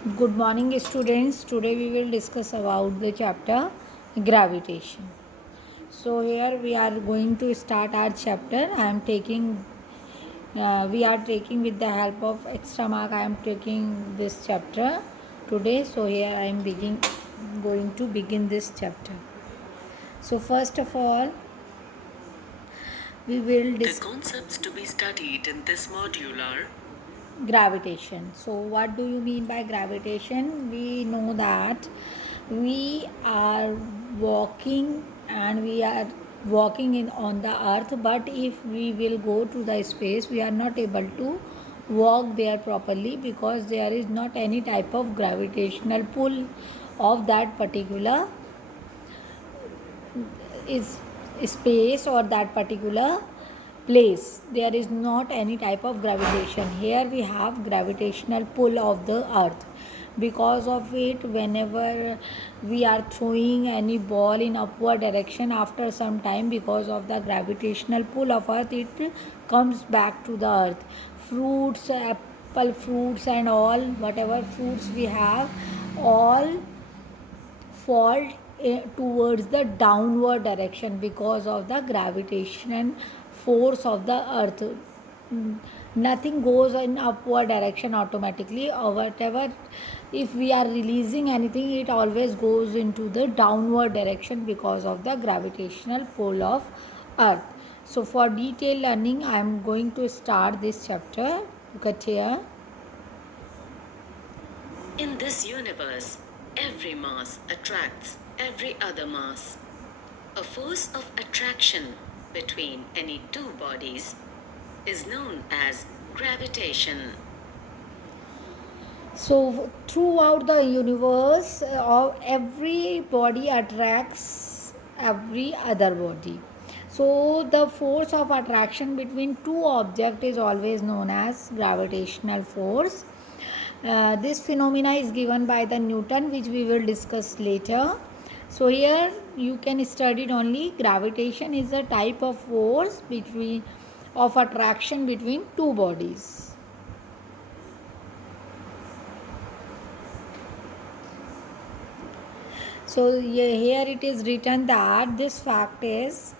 Good morning, students. Today we will discuss about the chapter gravitation. So here we are going to start our chapter. We are taking with the help of extra mark. I am taking this chapter today. So here I am going to begin this chapter. So first of all, we will The discuss concepts to be studied in this module are gravitation. So what do you mean by gravitation? We know that we are walking and we are walking in on the earth, but if we will go to the space, we are not able to walk there properly because there is not any type of gravitational pull of that particular is space or that particular place. There is not any type of gravitation. Here we have gravitational pull of the earth. Because of it, whenever we are throwing any ball in upward direction, after some time, because of the gravitational pull of earth, it comes back to the earth. Fruits, apple fruits and all, whatever fruits we have, all fall towards the downward direction because of the gravitation force of the earth. Nothing goes in upward direction automatically or whatever. If we are releasing anything, it always goes into the downward direction because of the gravitational pull of earth. So for detailed learning, I am going to start this chapter. Look at here. in this universe, every mass attracts every other mass. A force of attraction between any two bodies is known as gravitation. So throughout the universe, every body attracts every other body. So the force of attraction between two objects is always known as gravitational force. This phenomena is given by the Newton, which we will discuss later. So here you can study it only. Gravitation is a type of force between of attraction between two bodies. So here it is written that this fact is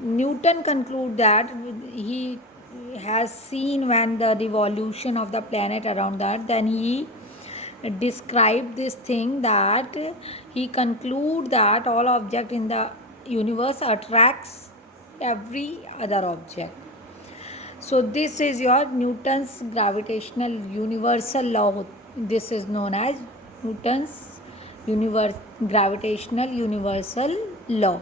Newton conclude that he has seen when the revolution of the planet around that, then he described this thing that he conclude that all object in the universe attracts every other object. So this is your Newton's gravitational universal law. This is known as Newton's gravitational universal law.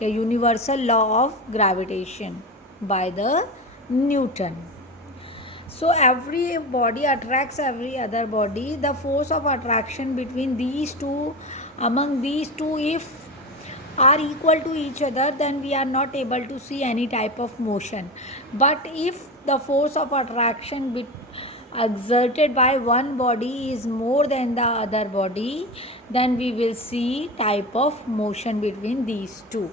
A universal law of gravitation by the Newton. So every body attracts every other body. The force of attraction between these two, among these two, if are equal to each other, then we are not able to see any type of motion. But if the force of attraction exerted by one body is more than the other body, then we will see type of motion between these two.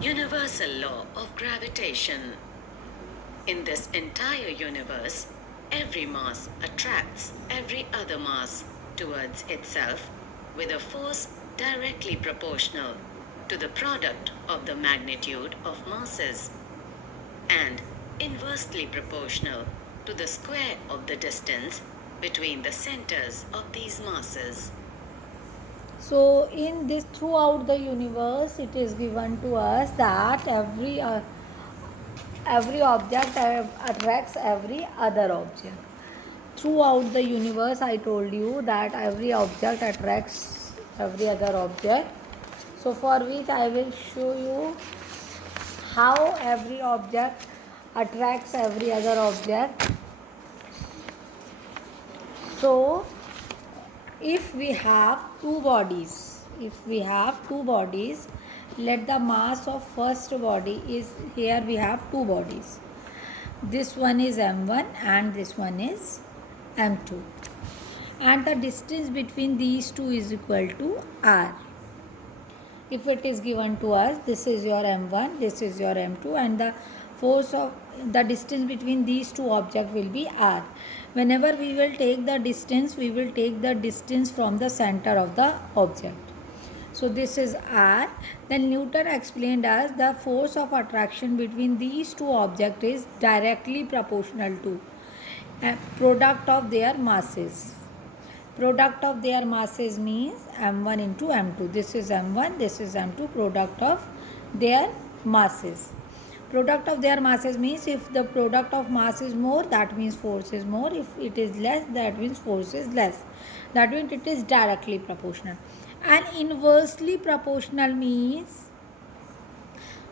Universal law of gravitation. In this entire universe, every mass attracts every other mass towards itself with a force directly proportional to the product of the magnitude of masses and inversely proportional to the square of the distance between the centers of these masses. So in this throughout the universe, it is given to us that every object attracts every other object. Throughout the universe, I told you that every object attracts every other object. So for which I will show you how every object attracts every other object. So if we have two bodies, let the mass of first body is, here we have two bodies. This one is m1 and this one is m2, and the distance between these two is equal to r. If it is given to us, this is your m1, this is your m2, and the force of the distance between these two objects will be r. Whenever we will take the distance, we will take the distance from the center of the object. So this is r. Then Newton explained us the force of attraction between these two objects is directly proportional to product of their masses. Product of their masses means m1 into m2. This is m1, this is m2, product of their masses. Product of their masses means if the product of mass is more, that means force is more. If it is less, that means force is less. That means it is directly proportional. And inversely proportional means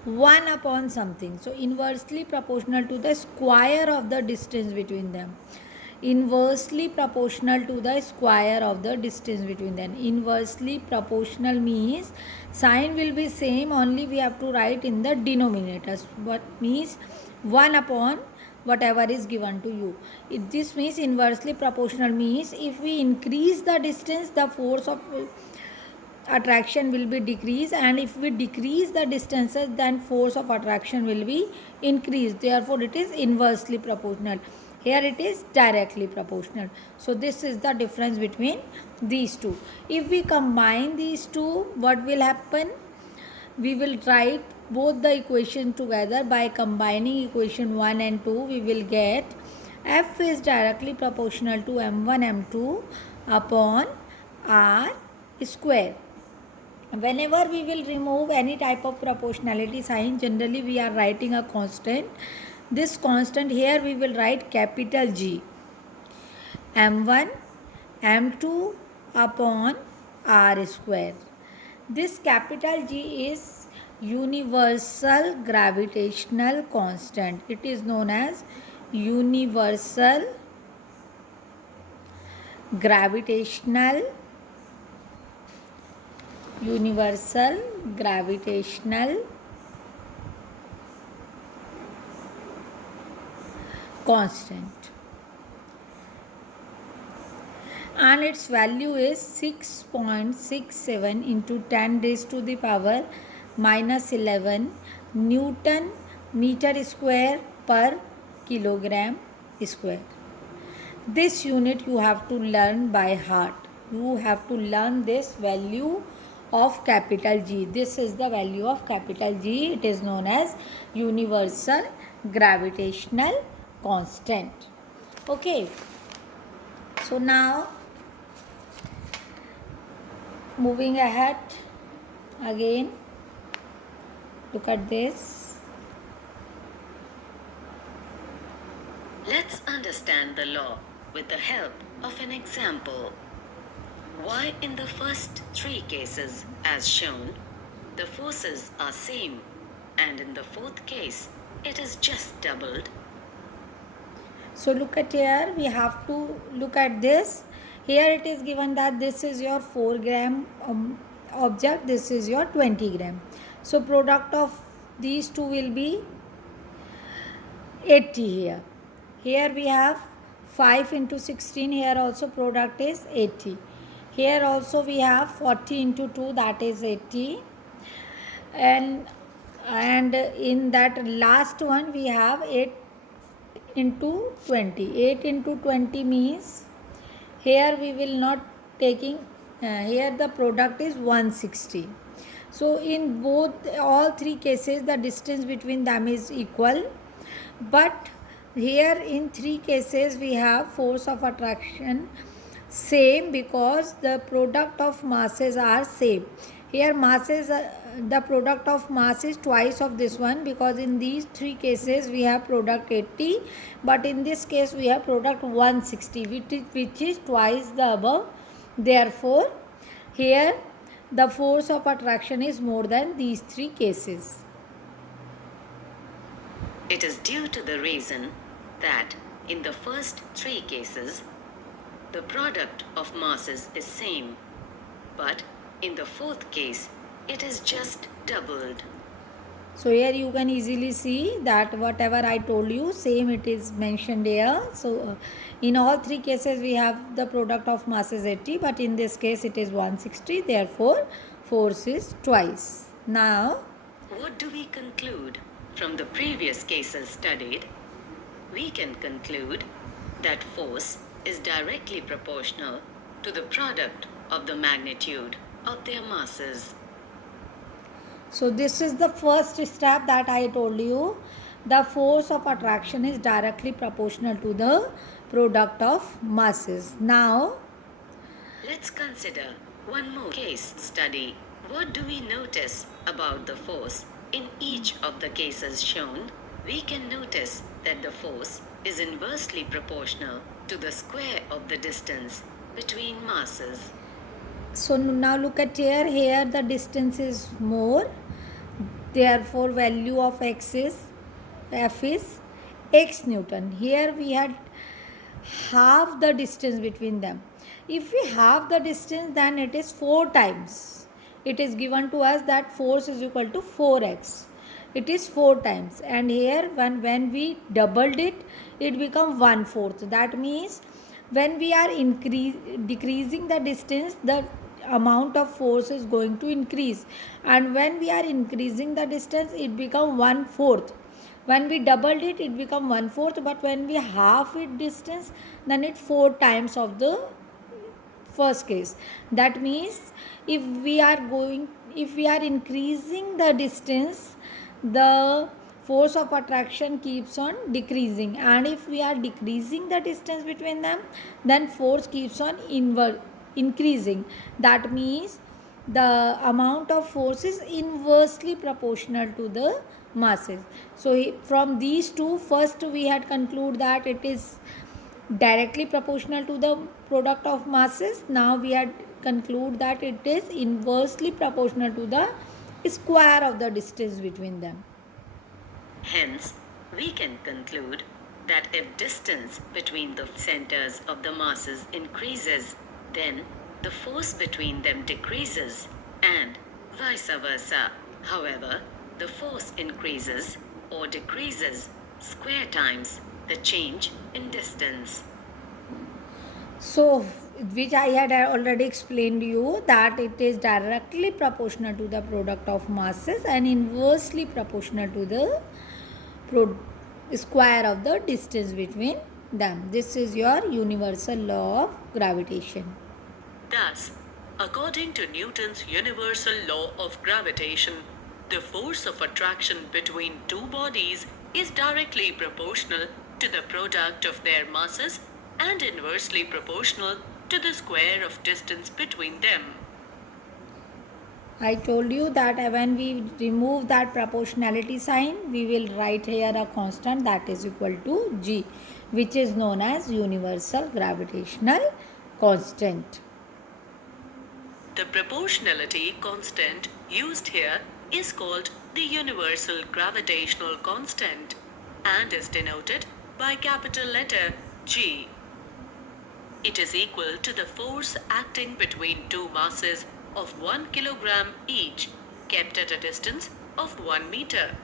1 upon something. So inversely proportional to the square of the distance between them. Inversely proportional to the square of the distance between them. Inversely proportional means sign will be same, only we have to write in the denominators. What means 1 upon whatever is given to you. This means inversely proportional means if we increase the distance, the force of attraction will be decreased, and if we decrease the distances, then force of attraction will be increased. Therefore it is inversely proportional. Here it is directly proportional. So this is the difference between these two. If we combine these two, what will happen? We will write both the equation together. By combining equation 1 and 2, we will get f is directly proportional to m1 m2 upon r square. Whenever we will remove any type of proportionality sign, generally we are writing a constant. This constant here we will write capital G. m1 m2 upon r square. This capital G is universal gravitational constant. It is known as universal gravitational constant, and its value is 6.67 into 10 raised to the power minus 11 Newton meter square per kilogram square. This unit you have to learn by heart. You have to learn this value of capital G. This is the value of capital G. It is known as universal gravitational constant. Okay. So now moving ahead again, look at this. Let's understand the law with the help of an example. Why in the first three cases as shown, the forces are same, and in the fourth case, it is just doubled? So look at here, we have to look at this. Here it is given that this is your 4 gram object, this is your 20 gram. So product of these two will be 80 here. Here we have 5 into 16, here also product is 80. Here also we have 40 into 2, that is 80. And in that last one we have 8 into 20. 8 into 20 means here we will not taking, here the product is 160. So in all three cases the distance between them is equal, but here in three cases we have force of attraction same because the product of masses are same. Here masses, the product of mass is twice of this one, because in these three cases we have product 80, but in this case we have product 160, which is twice the above. Therefore here the force of attraction is more than these three cases. It is due to the reason that in the first three cases, the product of masses is same, but in the fourth case, it is just doubled. So here you can easily see that whatever I told you, same it is mentioned here. So in all three cases we have the product of masses 80, but in this case it is 160. Therefore force is twice. Now what do we conclude from the previous cases studied? we can conclude that force is directly proportional to the product of the magnitude of their masses. So this is the first step that I told you. The force of attraction is directly proportional to the product of masses. Now, Let's consider one more case study. What do we notice about the force? In each of the cases shown, we can notice that the force is inversely proportional to the square of the distance between masses. so now look at here. Here the distance is more. Therefore, value of x is f is x Newton. Here we had half the distance between them. If we halve the distance, then it is 4 times. It is given to us that force is equal to 4x. It is 4 times. And here when we doubled it, it become 1/4. That means when we are decreasing the distance, the amount of force is going to increase, and when we are increasing the distance, it become 1/4. When we doubled it, it become 1/4, but when we half it distance, then it 4 times of the first case. That means if we are increasing the distance, the force of attraction keeps on decreasing, and if we are decreasing the distance between them, then force keeps on increasing. That means the amount of force is inversely proportional to the masses. So from these two, first we had concluded that it is directly proportional to the product of masses. Now we had conclude that it is inversely proportional to the square of the distance between them. Hence, we can conclude that if distance between the centers of the masses increases, then the force between them decreases, and vice versa. However, the force increases or decreases square times the change in distance. So, which I had already explained to you that it is directly proportional to the product of masses and inversely proportional to the square of the distance between them. This is your universal law of gravitation. Thus, according to Newton's universal law of gravitation, the force of attraction between two bodies is directly proportional to the product of their masses and inversely proportional to the square of distance between them. I told you that when we remove that proportionality sign, we will write here a constant that is equal to g, which is known as universal gravitational constant. The proportionality constant used here is called the universal gravitational constant and is denoted by capital letter G. It is equal to the force acting between two masses of 1 kilogram each, kept at a distance of 1 meter.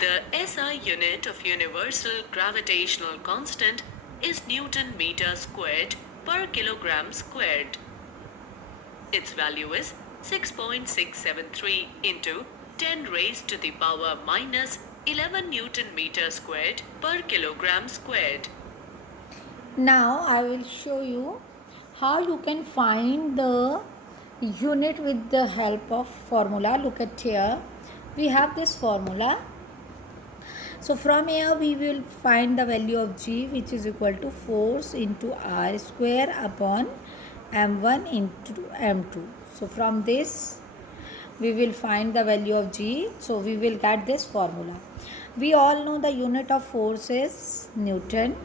The SI unit of universal gravitational constant is Newton meter squared per kilogram squared. Its value is 6.673 into 10 raised to the power minus 11 Newton meter squared per kilogram squared. Now I will show you how you can find the unit with the help of formula. Look at here. We have this formula. So from here we will find the value of G, which is equal to force into R square upon M1 into M2. So from this we will find the value of G. So we will get this formula. We all know the unit of force is Newton.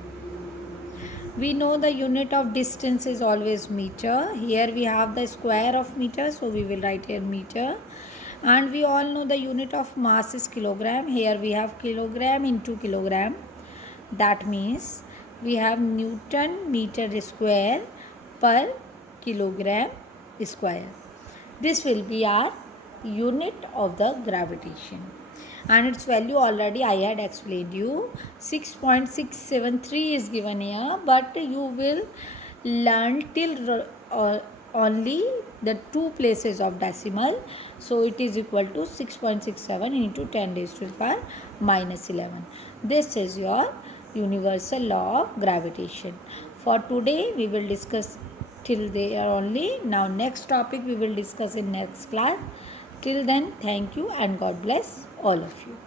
We know the unit of distance is always meter. Here we have the square of meter, so we will write here meter. And we all know the unit of mass is kilogram. Here we have kilogram into kilogram. That means we have Newton meter square per kilogram square. This will be our unit of the gravitation, and its value already I had explained you. 6.673 is given here, but you will learn till only the two places of decimal, so it is equal to 6.67 into 10 raised to the power minus 11. This is your universal law of gravitation. For today we will discuss till there only. Now next topic we will discuss in next class. Till then, thank you and God bless all of you.